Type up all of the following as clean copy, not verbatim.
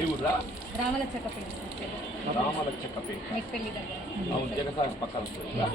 ఏ ఊర్రా? రామలచ్చకపేట. రామలచ్చకపేట. మెట్పల్లి దగ్గర. అవును, జగసాగర్ పక్కన వస్తుందా?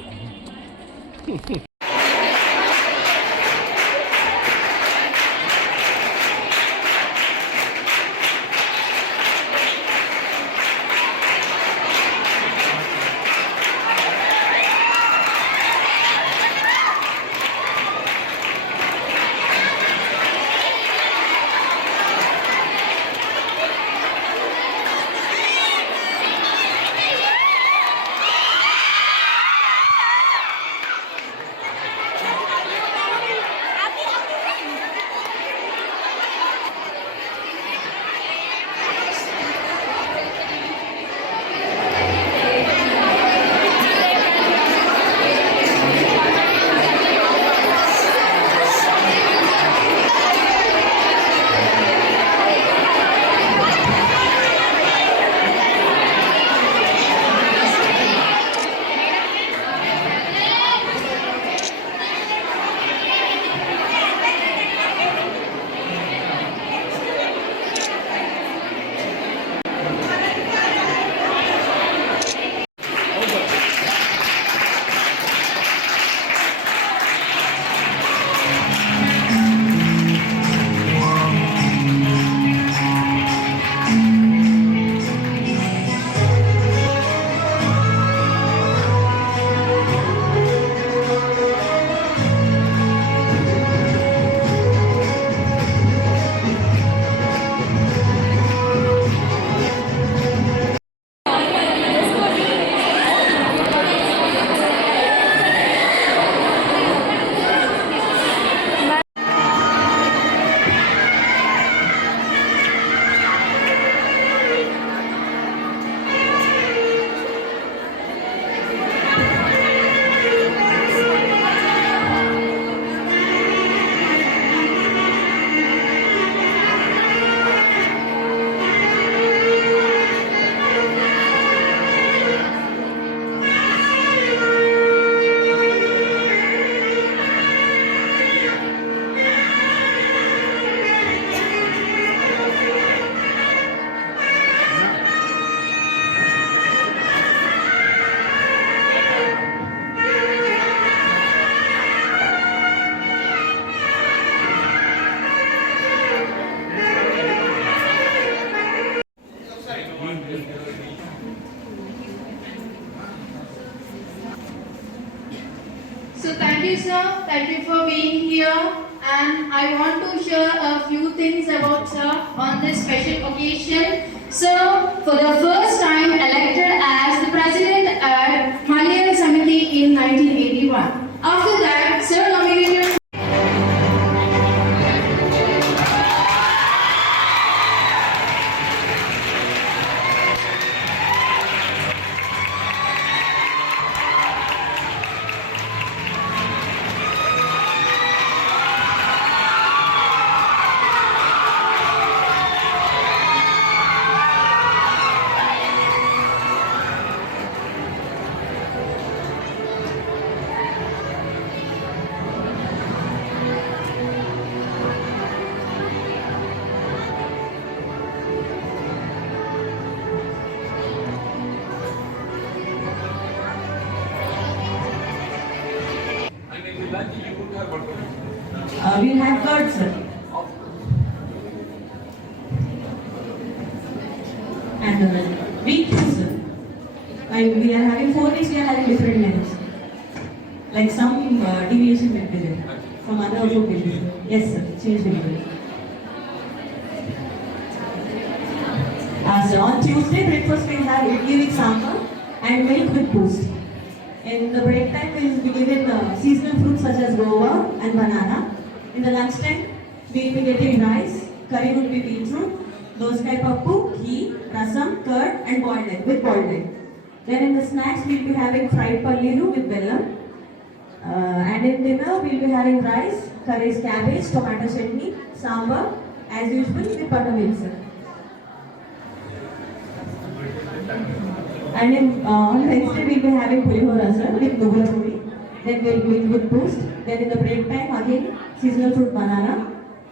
So thank you, sir. Thank you for being here. And I want to share a few things about sir on this special occasion. So, for the first time elected as the president at Malayalam Samiti in 1981. After that, sir nominated. We have got, sir. And week 2, sir. And we are having 4 days, we are having different menus. Like some deviation will be there. Some other also will be there. Yes, sir. Change will be there. So on Tuesday, breakfast we have idli with sambar and milk with boost. In the break time, we will be given seasonal fruits such as guava and banana. In the lunch time, we will be getting rice, curry would be beetroot, doskai pappu, ghee, rasam, curd and boiled egg with boiled egg. Then in the snacks, we will be having fried palliru with bellam. And in dinner, we will be having rice, curries, cabbage, tomato chutney, sambar, as usual with buttermilk, sir. And on Wednesday, we will be having pulihora, sir, with nuvula puri. Then we will be with boost. Then in the break time, again, seasonal fruit banana.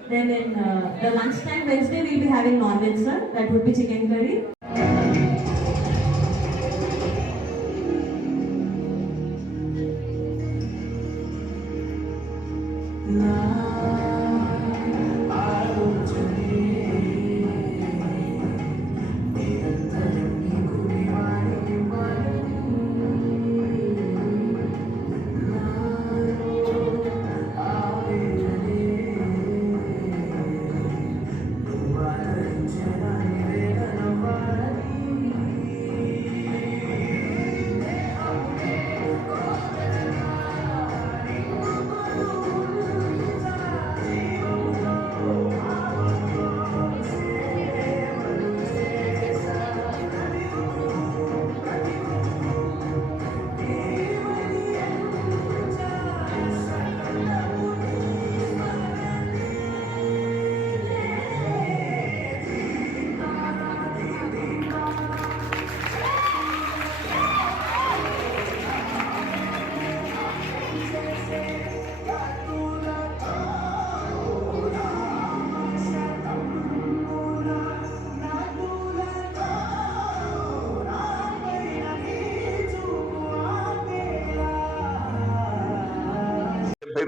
Then in the lunchtime Wednesday we'll be having non-veg, sir. That would be chicken curry.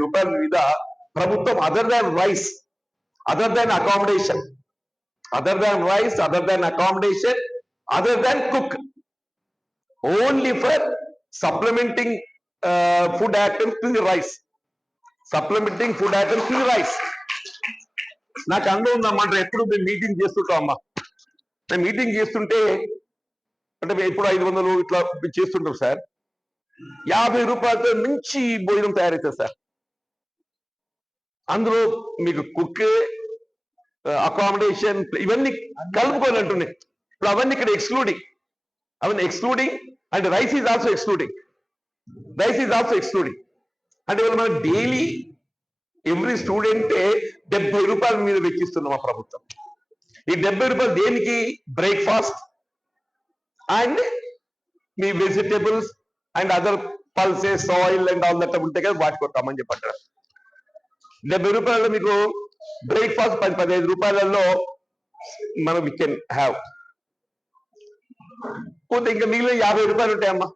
రూపాయల మీద ప్రభుత్వం other than rice, other than accommodation, other than rice, other than accommodation, other than cook, only for supplementing food items to the rice, supplementing food items to the rice. నాకు అనుభవం ఉందన్నమాట. ఎప్పుడు మేము మీటింగ్ చేస్తుంటాం అమ్మా. మేము మీటింగ్ చేస్తుంటే అంటే మేము ఎప్పుడు 500 ఇట్లా చేస్తుంటాం సార్. 50 రూపాయలతో మంచి భోజనం తయారవుతుంది సార్. అందులో మీకు కుక్, అకామిడేషన్ ఇవన్నీ కలుపుకొని అంటున్నాయి. ఇప్పుడు అవన్నీ ఇక్కడ ఎక్స్క్లూడింగ్, అవన్నీ excluding and rice is also excluding, rice is also excluding. అంటే ఇవాళ మనం డైలీ ఎవ్రీ స్టూడెంటే 70 రూపాయల మీద వెచ్చిస్తున్నాం ఆ ప్రభుత్వం. ఈ 70 రూపాయలు దేనికి? Breakfast and me vegetables and other pulses, oil and all that ఉంటాయి కదా, వాటి కొట్టామని చెప్పంటారు. 70 రూపాయలలో మీకు బ్రేక్ఫాస్ట్ 10-15 రూపాయలలో మనం వీ కెన్ హ్యావ్. పోతే ఇంకా మిగిలిన 50 రూపాయలు ఉంటాయమ్మా.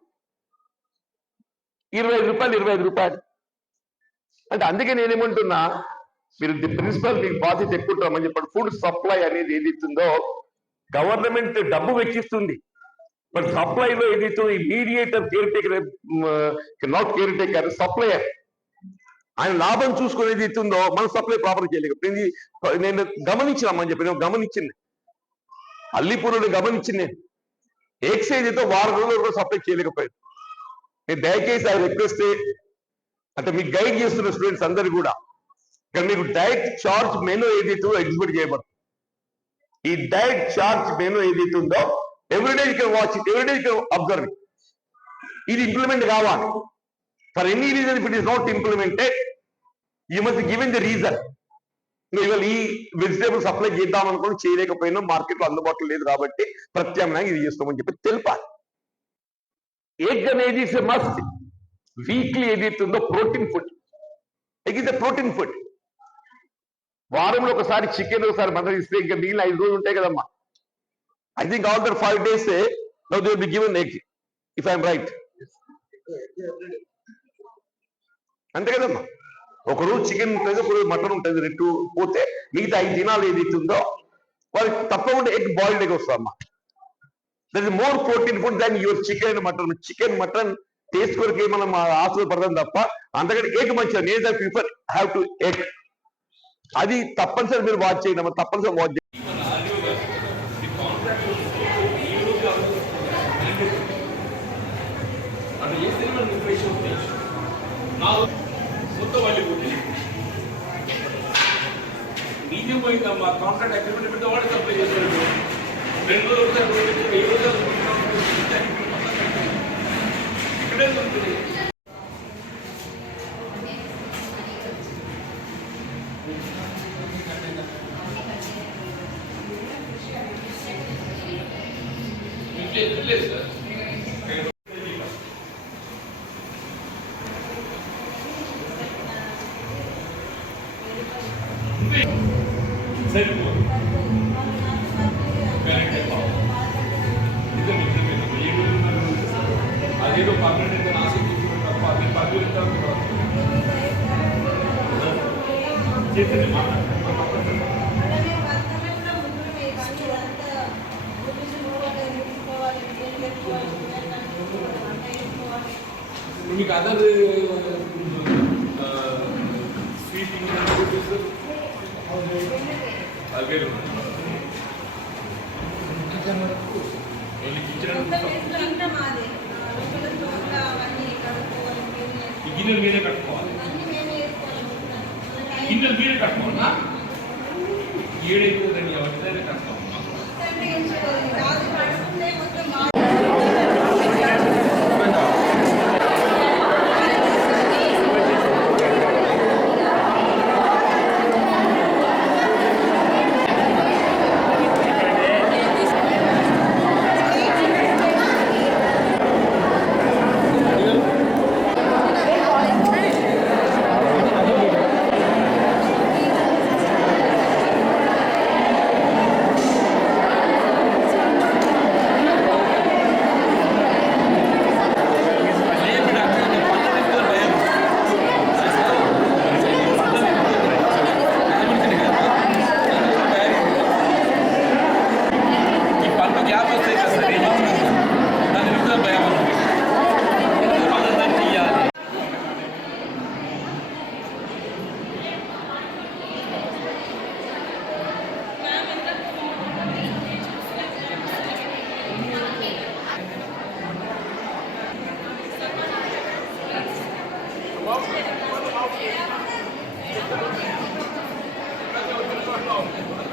25 రూపాయలు. అంటే అందుకే నేనేమంటున్నా, మీరు ప్రిన్సిపల్ మీకు బాధ్యత ఎక్కువ ఉంటామని చెప్పండి. ఫుడ్ సప్లై అనేది ఏదైతుందో గవర్నమెంట్ డబ్బు వెచ్చిస్తుంది, బట్ సప్లైలో ఏదైతే mediator, care taker, not care taker, supplier, ఆయన లాభం చూసుకుని ఏదైతుందో మనం సప్లై ప్రాపర్ చేయలేకపోయింది. నేను గమనించినామని చెప్పి నేను గమనించింది, అల్లిపూర్లో గమనించింది. నేను ఎక్సైజ్ అయితే వారం రోజులు కూడా సప్లై చేయలేకపోయింది. నేను దయచేసి ఆ రిక్వెస్ట్ అంటే మీకు గైడ్ చేస్తున్న స్టూడెంట్స్ అందరు కూడా, ఇక్కడ మీకు డైట్ చార్జ్ మెనూ ఏదైతే ఎగ్జిబిట్ చేయబడుతుంది. ఈ డైట్ చార్జ్ మెనూ ఏదైతే ఉందో everyday you can watch it, everyday you can observe it. ఇది ఇంప్లిమెంట్ కావాలి. For any reason if it is not implemented you must given the reason. ఇవాళ ఈ వెజిటేబుల్ సప్లై చేద్దాం అనుకుని చేయలేకపోయినా, మార్కెట్లో అందుబాటులో లేదు కాబట్టి ప్రత్యామ్నాయంగా ఇది చేస్తామని చెప్పి తెలిపాలి. ఎగ్ అనేది మస్ట్ వీక్లీ ఏదైతే ఉందో protein food, egg is the protein food. వారంలో ఒకసారి చికెన్, ఒకసారి మటన్ ఇస్తే ఇంకా మిగిలిన 5 రోజులు ఉంటాయి కదమ్మా. I think all the 5 days now they will be given egg, if I am right. అంతే కదమ్మా. ఒకరోజు చికెన్ ఉంటుంది, ఒకరోజు మటన్ ఉంటుంది, 2 పోతే మిగతా 5 దినాలు ఏదైతుందో వాళ్ళకి తప్పకుండా ఎగ్, బాయిల్డ్ ఎగ్ వస్తుందమ్మా. That is more protein food than your chicken and mutton. Chicken, mutton taste కొరకు మనం ఆశలు పడదాం తప్ప అంతకంటే ఎగ్ మంచిగా. నేను ప్రిఫర్ హ్యావ్ టు ఎగ్. అది తప్పనిసరి మీరు వాచ్ చేయండి, తప్పనిసరి వాచ్ చేయండి. మీడియం పోయిందమ్మా. కాంట్రాక్ట్ అగ్రిమెంట్ పెడితే వాడు సప్లై చేస్తాడు. 2 రోజులు ఇక్కడే దొరుకుతుంది. లేదు సార్. Thank you. అదేదో పర్మనెంట్ ఆశించుకుంటాం తప్ప అది పర్మనెంట్ చేసింది మీకు అదర్ స్వీపింగ్ వేరు ఈ గిన్నెలు మీరే కట్టుకోవాలి గిన్నెలు మీరే కట్టుకోవాలా ఏడైతుందండి ఎవరిదైనా కట్టుకోవాలి Thank you.